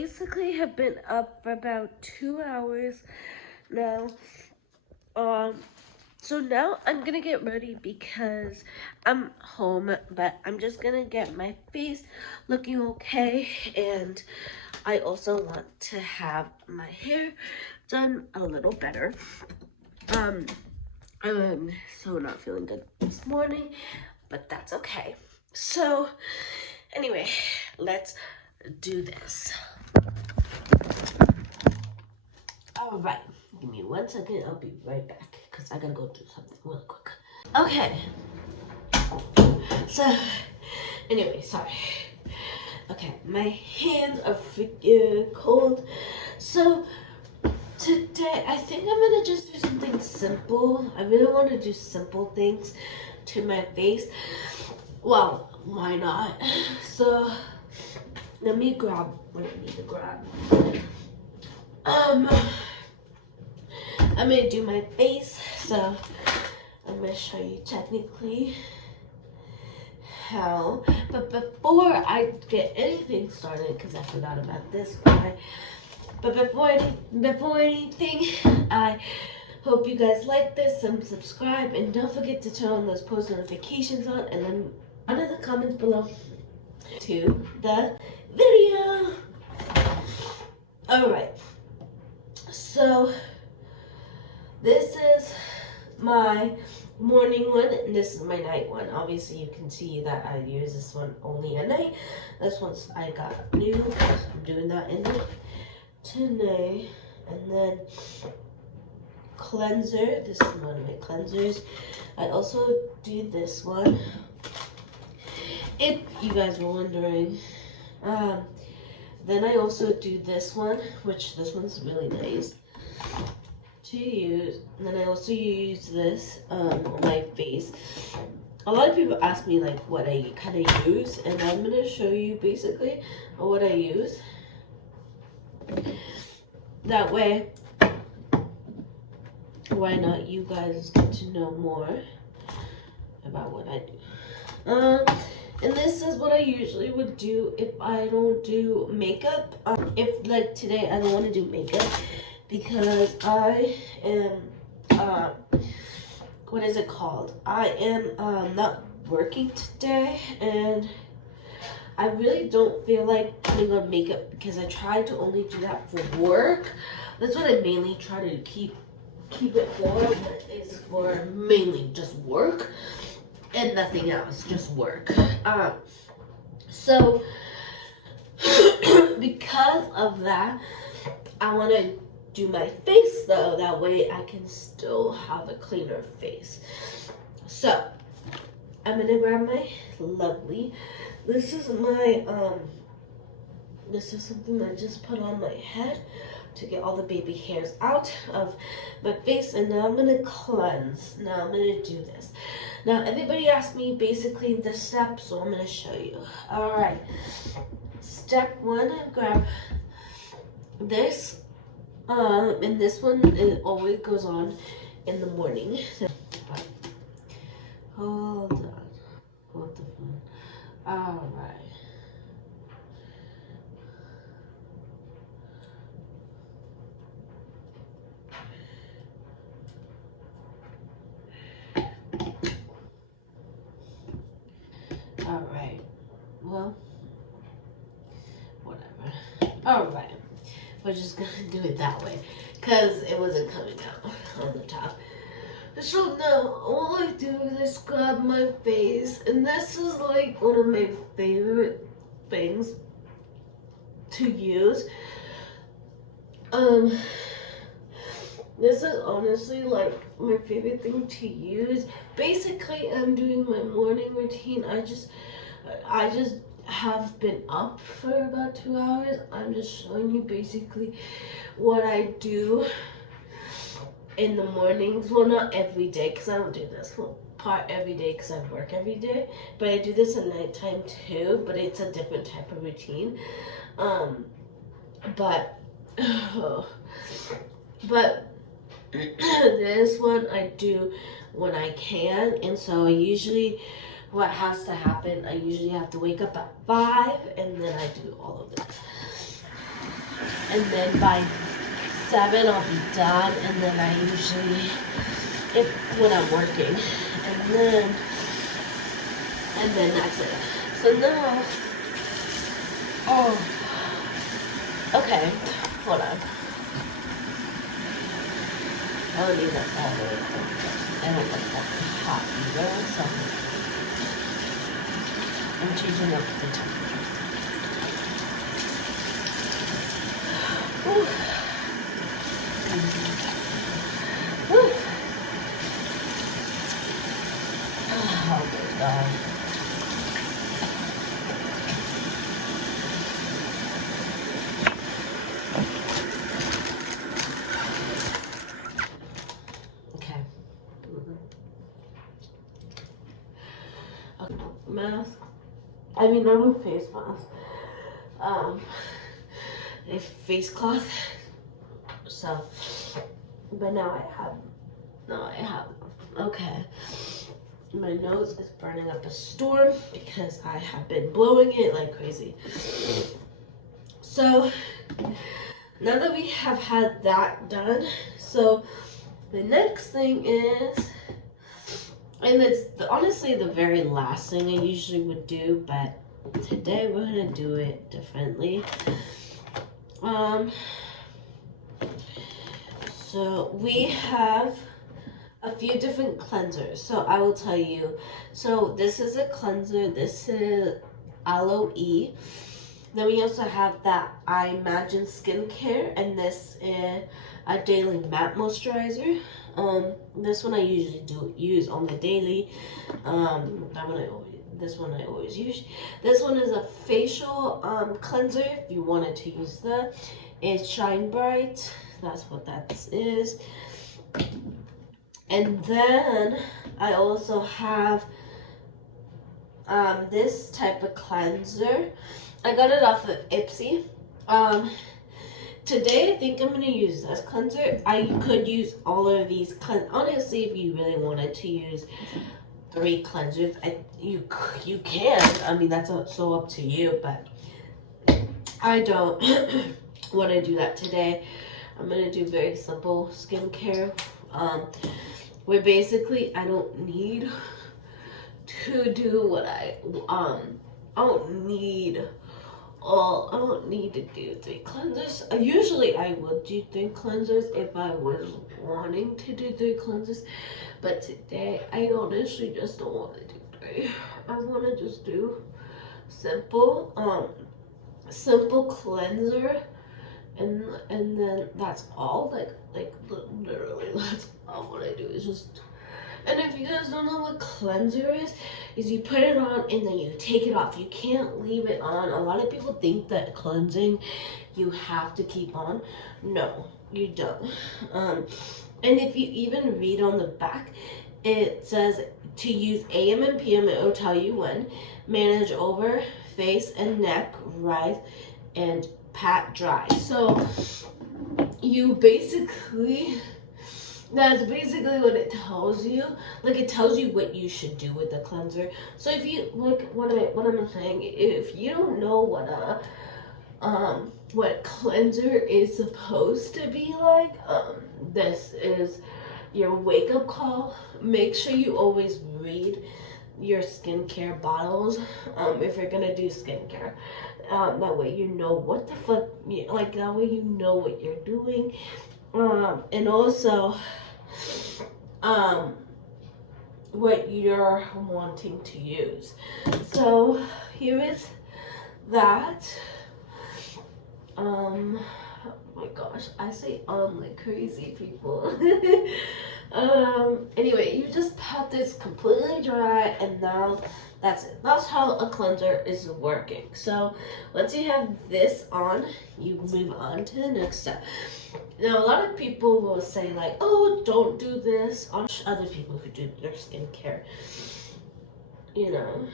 basically have been up for about 2 hours now. So now I'm gonna get ready because I'm home, but I'm just gonna get my face looking okay, and I also want to have my hair done a little better. I'm so not feeling good this morning, but that's okay. So anyway, let's do this. All right, give me 1 second. I'll be right back because I gotta go do something really quick. Okay. So, anyway, sorry. Okay, my hands are freaking cold. So, today I think I'm gonna just do something simple. I really want to do simple things to my face. Well, why not? So, let me grab what I need to grab. I'm gonna do my face, so I'm gonna show you technically how. But before I get anything started, because I forgot about this part. But before anything, I hope you guys like this and subscribe, and don't forget to turn on those post notifications on, and then under the comments below to the video. All right. So this is my morning one, and this is my night one. Obviously, you can see that I use this one only at night. This one's I got new, so I'm doing that in the tonight. And then cleanser. This is one of my cleansers. I also do this one. If you guys were wondering. Then I also do this one, which this one's really nice to use. And then I also use this on my face. A lot of people ask me like what I kind of use, and I'm gonna show you basically what I use. That way, why not you guys get to know more about what I do. And this is what I usually would do if I don't do makeup. If like today I don't want to do makeup because I am what is it called? I am not working today, and I really don't feel like putting on makeup because I try to only do that for work. That's what I mainly try to keep it for, is for mainly just work and nothing else, just work. So because of that, I want to do my face though, that way I can still have a cleaner face. So I'm gonna grab my lovely, this is my this is something I just put on my head to get all the baby hairs out of my face, and now I'm gonna cleanse. Now I'm gonna do this. Now everybody asked me basically the steps, so I'm gonna show you. All right, step one, I grab this, and this one it always goes on in the morning. Hold on, hold the phone. All right. Alright, well, whatever. Alright, we're just gonna do it that way because it wasn't coming out on the top. So now all I do is scrub my face, and this is like one of my favorite things to use. This is honestly like my favorite thing to use. Basically, I'm doing my morning routine. I just have been up for about 2 hours. I'm just showing you basically what I do in the mornings. Well, not every day because I don't do this part every day because I work every day. But I do this at nighttime too. But it's a different type of routine. But this one I do when I can, and so what has to happen, I usually have to wake up at 5, and then I do all of this. and then by 7 I'll be done, and then I usually, if when I'm working, and then that's it. So now, oh, okay, hold on. I don't need that all the way cold. I don't like that hot either, so I'm changing up the temperature. Whew. Whew. Oh my God. Okay. Mask. I mean, not a face mask. A face cloth. So, but now I have. Okay. My nose is burning up a storm because I have been blowing it like crazy. So, now that we have had that done, so the next thing is, and it's honestly the very last thing I usually would do, but today we're gonna do it differently. So we have a few different cleansers. So I will tell you. So this is a cleanser. This is Aloe E. Then we also have that I Imagine skincare, and this is a daily matte moisturizer. This one I usually do use on the daily. This one I always use. This one is a facial cleanser. If you wanted to use that, it's Shine Bright. That's what that is. And then I also have this type of cleanser. I got it off of Ipsy. Today I think I'm going to use this cleanser. I could use all of these honestly, if you really wanted to use 3 cleansers, you can. I mean, that's so up to you, but I don't want to do that today. I'm going to do very simple skincare. Where basically I don't need to do what I don't need to do 3 cleansers. Usually I would do 3 cleansers if I was wanting to do 3 cleansers, but today I honestly just don't want to do 3. I want to just do simple cleanser, and then that's all. Like literally that's all what I do is just. And if you guys don't know what cleanser is you put it on and then you take it off. You can't leave it on. A lot of people think that cleansing you have to keep on. No, you don't. And if you even read on the back, it says to use AM and PM. It will tell you when. Manage over, face and neck, rise, and pat dry. So you basically, that's basically what it tells you. Like, it tells you what you should do with the cleanser. So if you, like, what I'm saying, if you don't know what cleanser is supposed to be like, this is your wake-up call. Make sure you always read your skincare bottles if you're gonna do skincare. That way you know what the fuck, like, that way you know what you're doing. And also what you're wanting to use. So here is that. Oh my gosh, I say like crazy, people. Anyway, you just pat this completely dry, and now that's it. That's how a cleanser is working. So once you have this on, you move on to the next step. Now, a lot of people will say, like, oh, don't do this on other people who do their skincare, you know,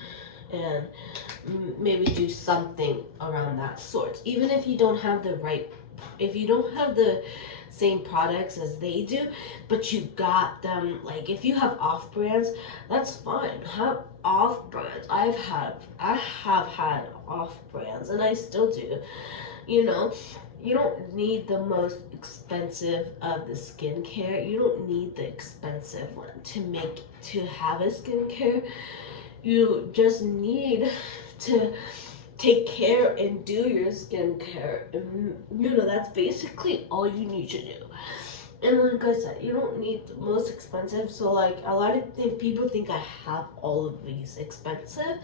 and maybe do something around that sort. Even if you don't have if you don't have the same products as they do, but you got them, like, if you have off brands, that's fine. Have off brands. I have had off brands, and I still do, you know. you don't need the most expensive of the skincare. You don't need the expensive one to have a skincare. You just need to take care and do your skincare. And, that's basically all you need to do. And like I said, you don't need the most expensive. So like a lot of people think I have all of these expensive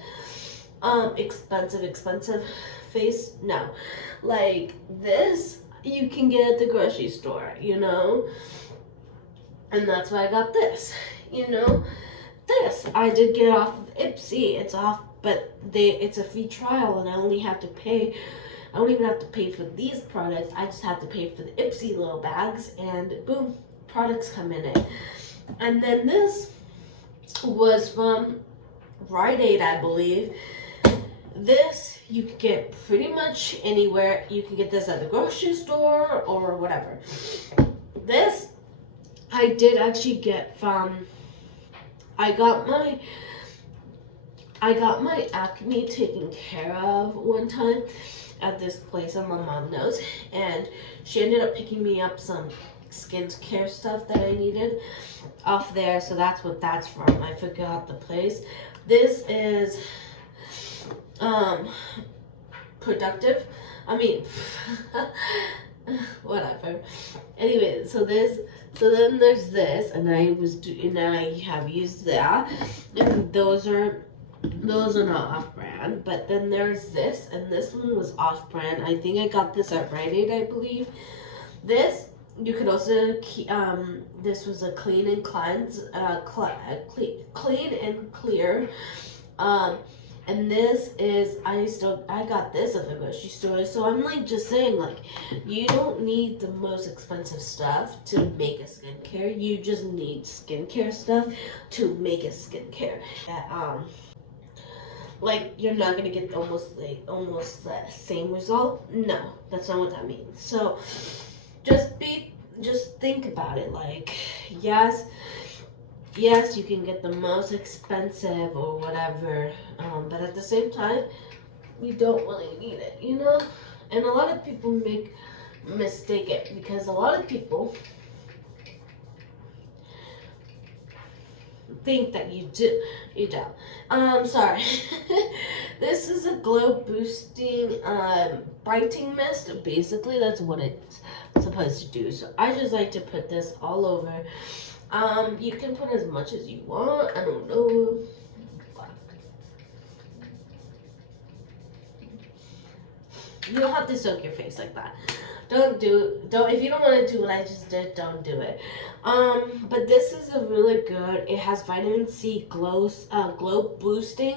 face. No, like this you can get at the grocery store, and that's why I got this. This I did get off of Ipsy. It's off, but it's a free trial, and I only have to pay. I don't even have to pay for these products. I just have to pay for the Ipsy little bags, and boom, products come in it. And then this was from Rite Aid, I believe. This you can get pretty much anywhere. You can get this at the grocery store or whatever. This I did actually get from, I got my acne taken care of one time at this place that my mom knows, and she ended up picking me up some skincare stuff that I needed off there, so that's what that's from. I forgot the place. This is productive. I mean, whatever. Anyway, so then there's this, and I have used that, and those are not off-brand. But then there's this, and this one was off-brand. I think I got this at Rite Aid, I believe. This you could also this was a clean and cleanse, clean and clear. And this is, I got this at the grocery store. So I'm like just saying, like, you don't need the most expensive stuff to make a skincare. You just need skincare stuff to make a skincare. Like, you're not gonna get almost the same result. No, that's not what that means. So just think about it. Like, yes, you can get the most expensive or whatever, but at the same time, you don't really need it, And a lot of people mistake it, because a lot of people think that you do. You don't. Sorry. This is a glow boosting brightening mist. Basically, that's what it's supposed to do. So I just like to put this all over. You can put as much as you want. I don't know. You don't have to soak your face like that. Don't if you don't want to do what I just did, don't do it. But this is a really good. It has vitamin C glow boosting.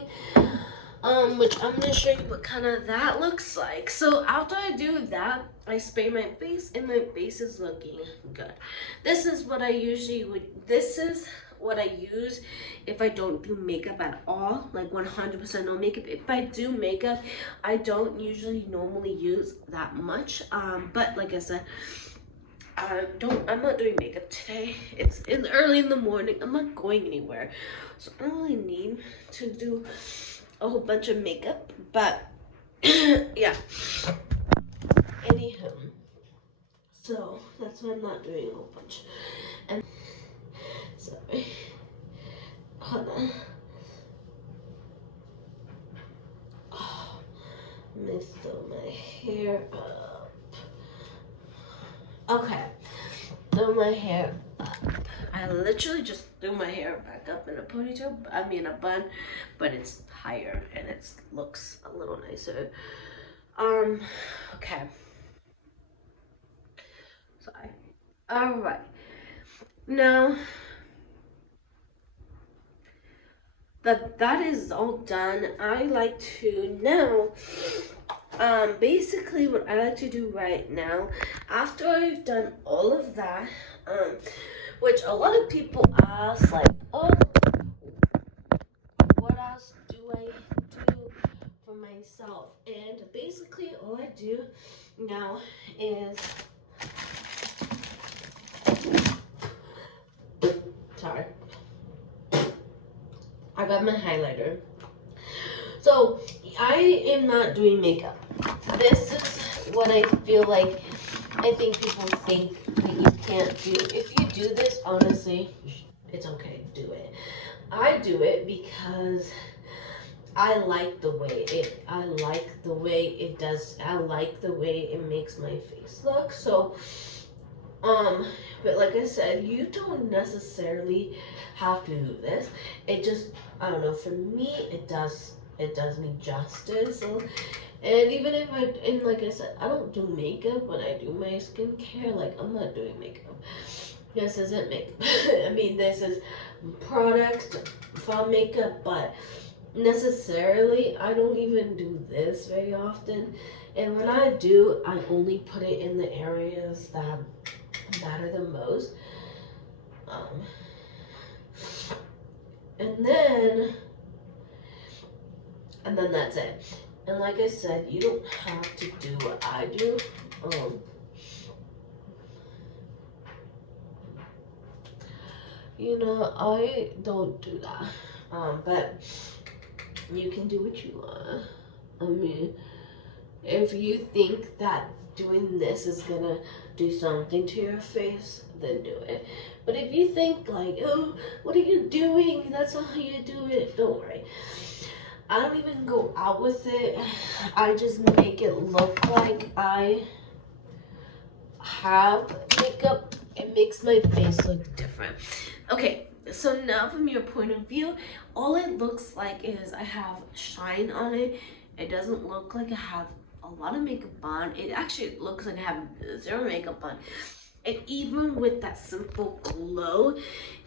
Which I'm gonna show you what kind of that looks like. So after I do that, I spray my face, and my face is looking good. This is what I usually would. This is what I use if I don't do makeup at all, like 100% no makeup. If I do makeup, I don't usually normally use that much. But like I said, I'm not doing makeup today. It's early in the morning. I'm not going anywhere, so I don't really need to do a whole bunch of makeup. But yeah. Anywho, so that's why I'm not doing a whole bunch. And sorry, hold on. Oh, let me throw my hair up. Okay, throw my hair up. I literally just threw my hair back up in a ponytail. I mean a bun, but it's higher and it looks a little nicer. Okay. Sorry. All right. Now that is all done, I like to now, basically what I like to do right now, after I've done all of that, which a lot of people ask, like, oh, what else do I do for myself? And basically all I do now is, sorry, I got my highlighter. So I am not doing makeup. This is what I feel like I think people think that you can't do. If you do this, honestly, it's okay. Do it. I do it because I like the way it. I like the way it does. I like the way it makes my face look. So, but like I said, you don't necessarily have to do this. It just, I don't know. For me, it does. It does me justice. And even if and like I said, I don't do makeup when I do my skincare. Like, I'm not doing makeup. This isn't makeup. I mean, this is products from makeup, but necessarily, I don't even do this very often. And when I do, I only put it in the areas that matter the most. Um, and then, that's it. And like I said, you don't have to do what I do. I don't do that. But you can do what you want. I mean, if you think that doing this is gonna do something to your face, then do it. But if you think like, oh, what are you doing? That's not how you do it. Don't worry. I don't even go out with it. I just make it look like I have makeup. It makes my face look different. Okay, so now from your point of view, all it looks like is I have shine on it. It doesn't look like I have a lot of makeup on. It actually looks like I have zero makeup on. And even with that simple glow,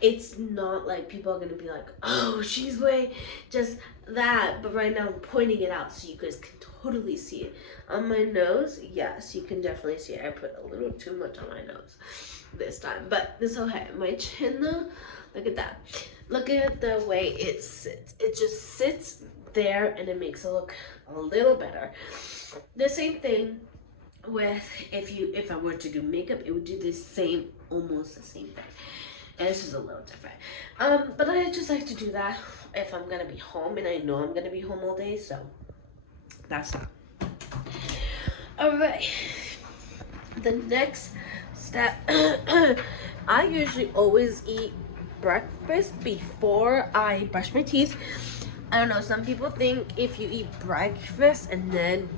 it's not like people are gonna be like, oh, she's wearing just that. But right now I'm pointing it out so you guys can totally see it. On my nose, yes, you can definitely see it. I put a little too much on my nose this time, but it's okay. My chin though, look at that. Look at the way it sits. It just sits there and it makes it look a little better. The same thing with if I were to do makeup, it would do the same, almost the same thing. And this is a little different. But I just like to do that if I'm gonna be home, and I know I'm gonna be home all day, so that's that. Alright. The next step, I usually always eat breakfast before I brush my teeth. I don't know, some people think if you eat breakfast and then,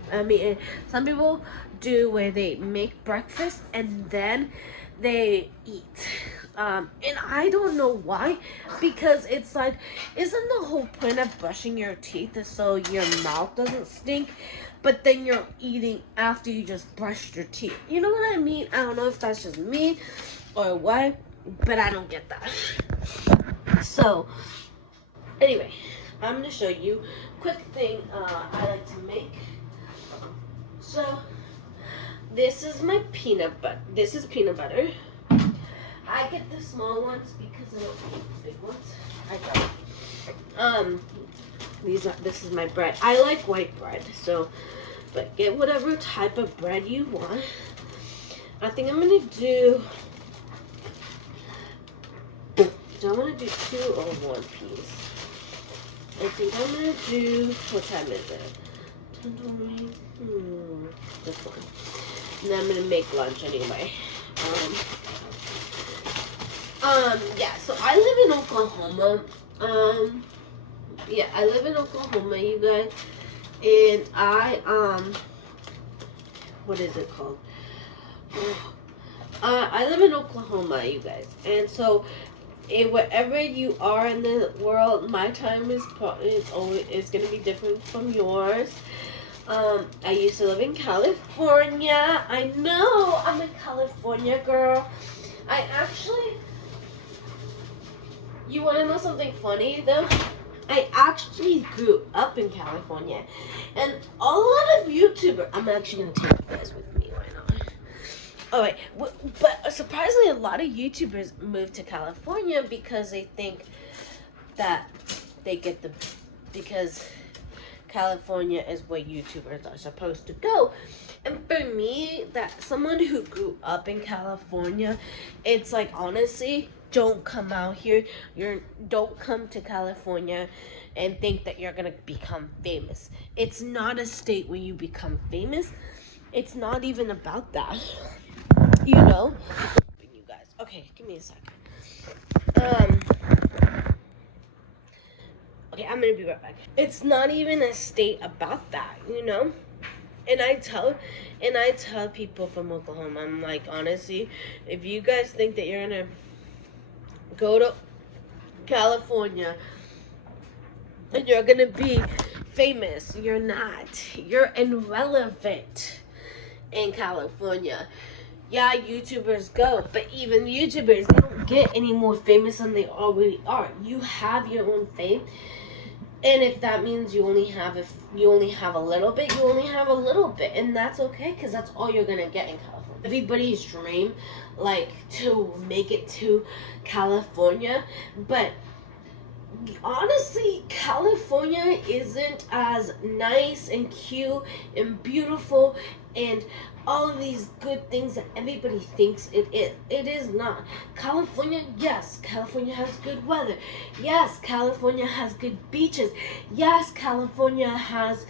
some people do where they make breakfast and then they eat. And I don't know why, because it's like, isn't the whole point of brushing your teeth is so your mouth doesn't stink? But then you're eating after you just brushed your teeth. You know what I mean? I don't know if that's just me or what, but I don't get that. So, anyway, I'm going to show you a quick thing I like to make. So, this is my peanut butter. This is peanut butter. I get the small ones because I don't eat the big ones. I don't. This is my bread. I like white bread, so, but get whatever type of bread you want. I think I'm gonna do. Do I want to do 2 or 1 piece? I think I'm gonna do. What time is it? 10:20. This one. And then I'm gonna make lunch anyway. Yeah. So I live in Oklahoma. Yeah, I live in Oklahoma, you guys, and what is it called? I live in Oklahoma, you guys, and so, wherever you are in the world, my time is gonna be different from yours. I used to live in California. I know, I'm a California girl. You want to know something funny though? I actually grew up in California, and a lot of YouTubers. I'm actually gonna take you guys with me. Why not? Alright, but surprisingly, a lot of YouTubers move to California because they think that they get because California is where YouTubers are supposed to go. And for me, that someone who grew up in California, it's like, honestly, don't come out here. Don't come to California and think that you're gonna become famous. It's not a state where you become famous. It's not even about that. you know. You guys, okay, give me a second. Okay, I'm gonna be right back. It's not even a state about that, you know. And I tell people from Oklahoma, I'm like, honestly, if you guys think that you're gonna go to California and you're gonna be famous, you're not. You're irrelevant in California. Yeah, YouTubers go, but even YouTubers, they don't get any more famous than they already are. You have your own fame, and if that means you only have a little bit, you only have a little bit, and that's okay, because that's all you're gonna get in California. Everybody's dream, like, to make it to California, but honestly, California isn't as nice and cute and beautiful and all of these good things that everybody thinks it is. It is not. California, yes, California has good weather. Yes, California has good beaches. Yes, California has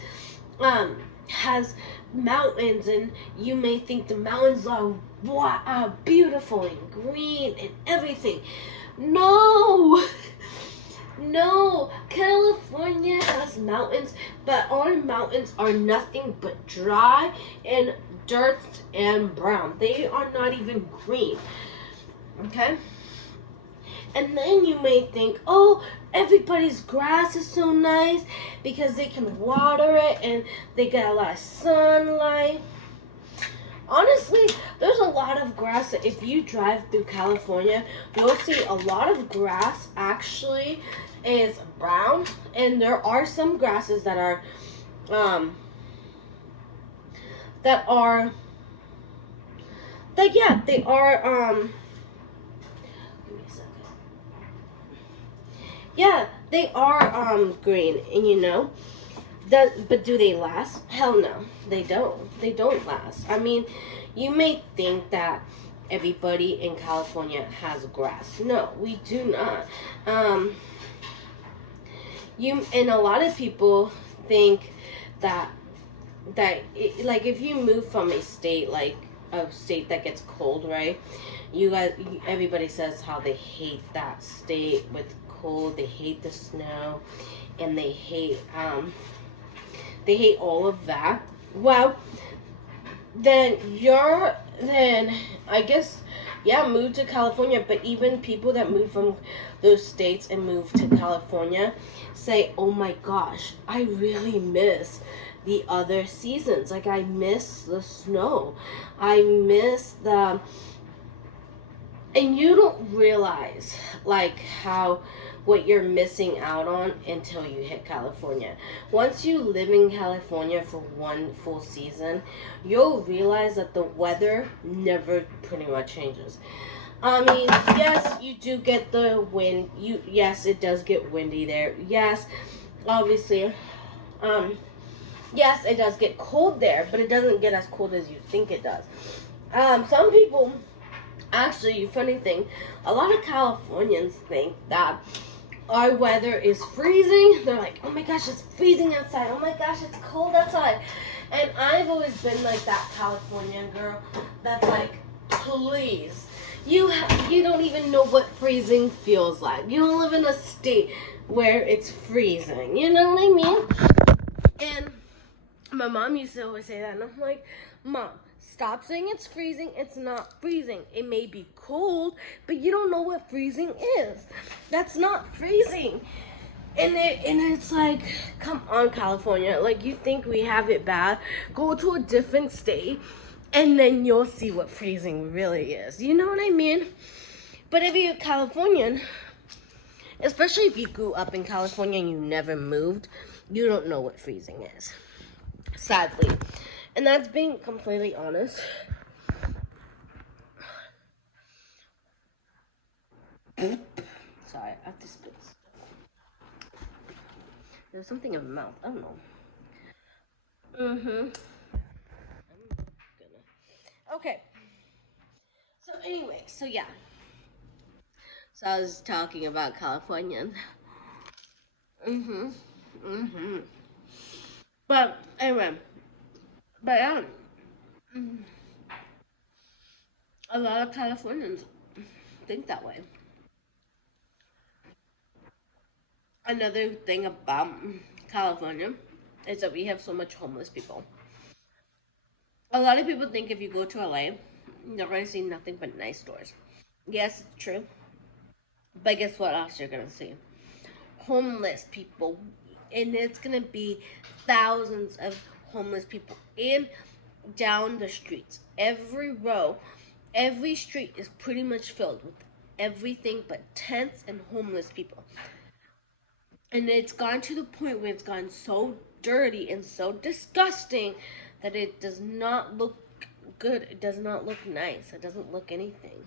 mountains, and you may think the mountains are beautiful and green and everything. No. No, California has mountains, but our mountains are nothing but dry and dirt and brown. They are not even green. Okay? And then you may think, oh, everybody's grass is so nice because they can water it and they get a lot of sunlight. Honestly, there's a lot of grass that if you drive through California, you'll see a lot of grass actually is brown, and there are some grasses that are give me a second. Yeah, they are green, and you know, but do they last? Hell no, they don't. They don't last. I mean, you may think that everybody in California has grass. No, we do not. And a lot of people think that like if you move from a state like a state that gets cold, right? Everybody says how they hate that state with cold. They hate the snow, and they hate all of that. Well, then I guess, yeah, move to California. But even people that move from those states and move to California say, oh my gosh, I really miss the other seasons. Like, I miss the snow. I miss and you don't realize like what you're missing out on until you hit California. Once you live in California for one full season, you'll realize that the weather never pretty much changes. I mean, yes, you do get the wind. Yes, it does get windy there. Yes, obviously, yes, it does get cold there, but it doesn't get as cold as you think it does. Some people, actually, funny thing, a lot of Californians think that our weather is freezing. They're like, oh my gosh, it's freezing outside. Oh my gosh, it's cold outside. And I've always been like that Californian girl that's like, please, you don't even know what freezing feels like. You don't live in a state where it's freezing. You know what I mean? And my mom used to always say that, and I'm like, Mom, stop saying it's freezing. It's not freezing. It may be cold, but you don't know what freezing is. That's not freezing. And it's like, come on, California. Like, you think we have it bad? Go to a different state, and then you'll see what freezing really is. You know what I mean? But if you're Californian, especially if you grew up in California and you never moved, you don't know what freezing is. Sadly. And that's being completely honest. Sorry, I have to spit. There's something in my mouth. I don't know. Okay. So anyway, so yeah. So I was talking about California. But anyway, but lot of Californians think that way. Another thing about California is that we have so much homeless people. A lot of people think if you go to LA, you're going to see nothing but nice stores. Yes, it's true. But guess what else you're going to see? Homeless people. And it's going to be thousands of homeless people in down the streets. Every row, every street is pretty much filled with everything but tents and homeless people. And it's gone to the point where it's gone so dirty and so disgusting that it does not look good. It does not look nice. It doesn't look anything.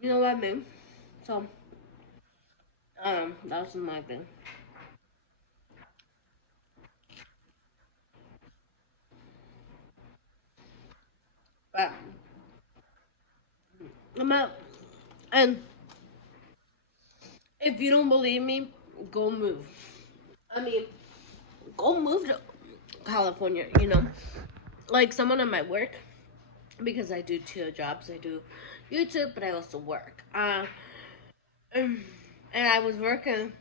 You know what I mean? So, that was my thing. But I'm out. And if you don't believe me, go move. I mean, go move to California, you know? Like someone at my work, because I do two jobs. I do YouTube, but I also work. And I was working,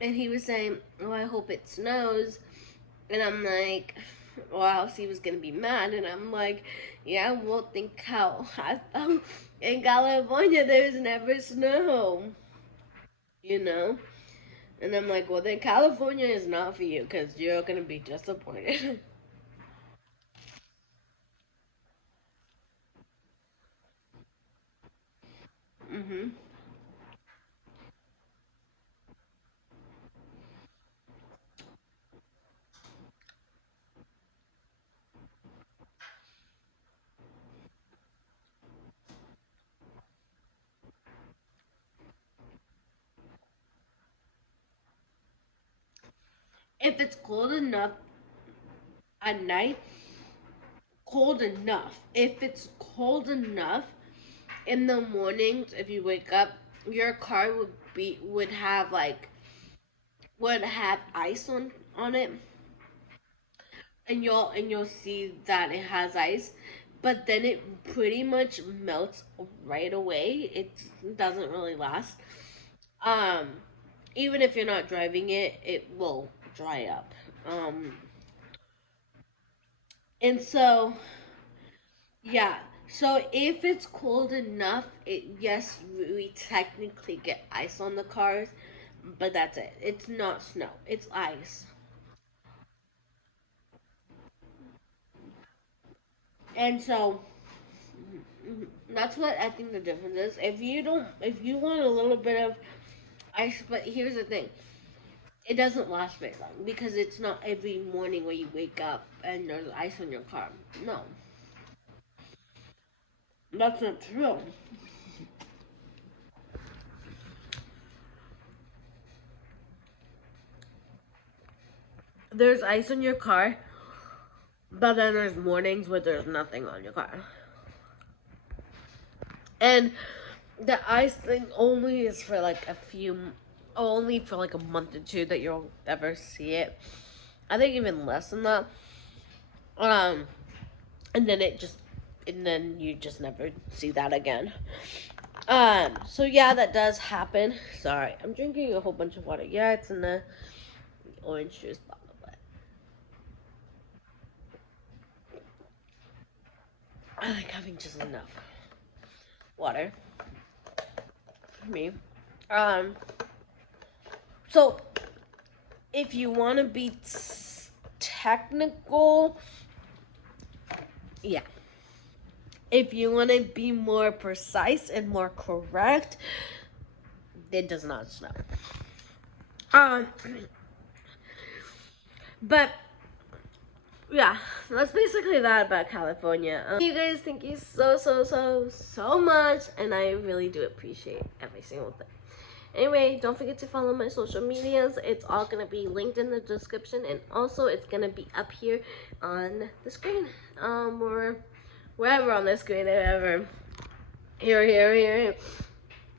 and he was saying, "Oh, I hope it snows." And I'm like, well, he was gonna be mad, and I'm like, yeah, well, think how I felt in California. There's never snow, you know. And I'm like, well, then California is not for you, because you're gonna be disappointed. Mhm. If it's cold enough at night, cold enough. If it's cold enough in the mornings, if you wake up, your car would have like would have ice on it, and you'll see that it has ice, but then it pretty much melts right away. It doesn't really last. Um, Even if you're not driving it, it will dry up. And so yeah. So if it's cold enough, yes, we technically get ice on the cars, but that's it. It's not snow. It's ice. And so that's what I think the difference is. If you want a little bit of ice, but here's the thing, it doesn't last very long because it's not every morning where you wake up and there's ice on your car. No, that's not true. There's ice on your car, but then there's mornings where there's nothing on your car. And the ice thing only is for like only for like a month or two that you'll ever see it. I think even less than that. Um, and then and then you just never see that again. So yeah, that does happen. Sorry, I'm drinking a whole bunch of water. Yeah, it's in the orange juice bottle, but I like having just enough water for me. Um, so if you want to be technical, yeah. If you want to be more precise and more correct, it does not snow. But yeah, that's basically that about California. You guys, thank you so much, and I really do appreciate every single thing. Anyway, don't forget to follow my social medias. It's all going to be linked in the description, and also it's going to be up here on the screen, or wherever on the screen, wherever, here,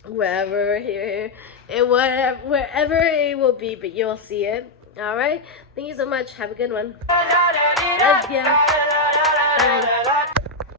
wherever, here, and wherever it will be, but you'll see it. All right. Thank you so much. Have a good one.